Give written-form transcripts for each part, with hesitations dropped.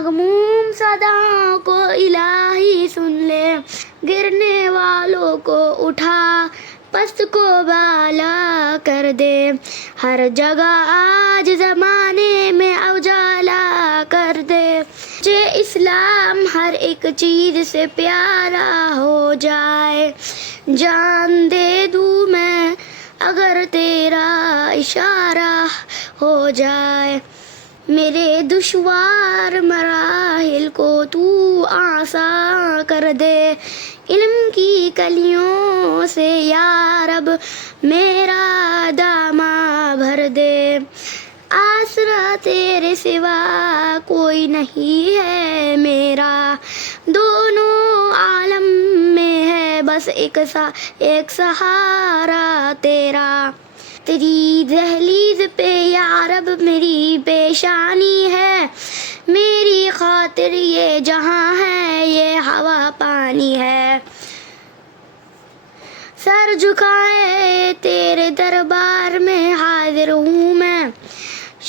مغموم صداؤں کو الہی سن لے، گرنے والوں کو اٹھا، پست کو بالا کر دے، ہر جگہ آج زمانے میں اجالا کر دے، مجھے اسلام ہر ایک چیز سے پیارا ہو جائے، جان دے دوں میں اگر تیرا اشارہ ہو جائے، میرے دشوار مراحل کو تو آسان کر دے، علم کی کلیوں سے یا رب میرا دامن بھر دے، آسرا تیرے سوا کوئی نہیں ہے میرا، دونوں عالم میں ہے بس ایک سہارا تیرا، تیری دہلیز پہ یا رب میری پیشانی ہے، میری خاطر یہ جہاں ہے یہ ہوا پانی ہے، سر جھکائے تیرے دربار میں حاضر ہوں میں،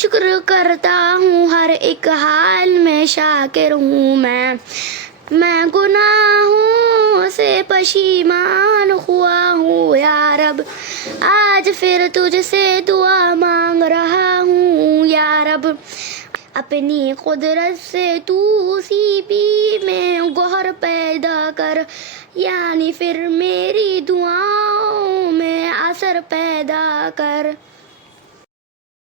شکر کرتا ہوں ہر ایک حال میں شاکر ہوں میں گناہوں سے پشیمان ہوا ہوں یا رب، آج پھر تجھ سے دعا مانگ رہا ہوں یا رب، اپنی قدرت سے تو سیپی میں گوہر پیدا کر، یعنی پھر میری دعاؤں میں اثر پیدا کر۔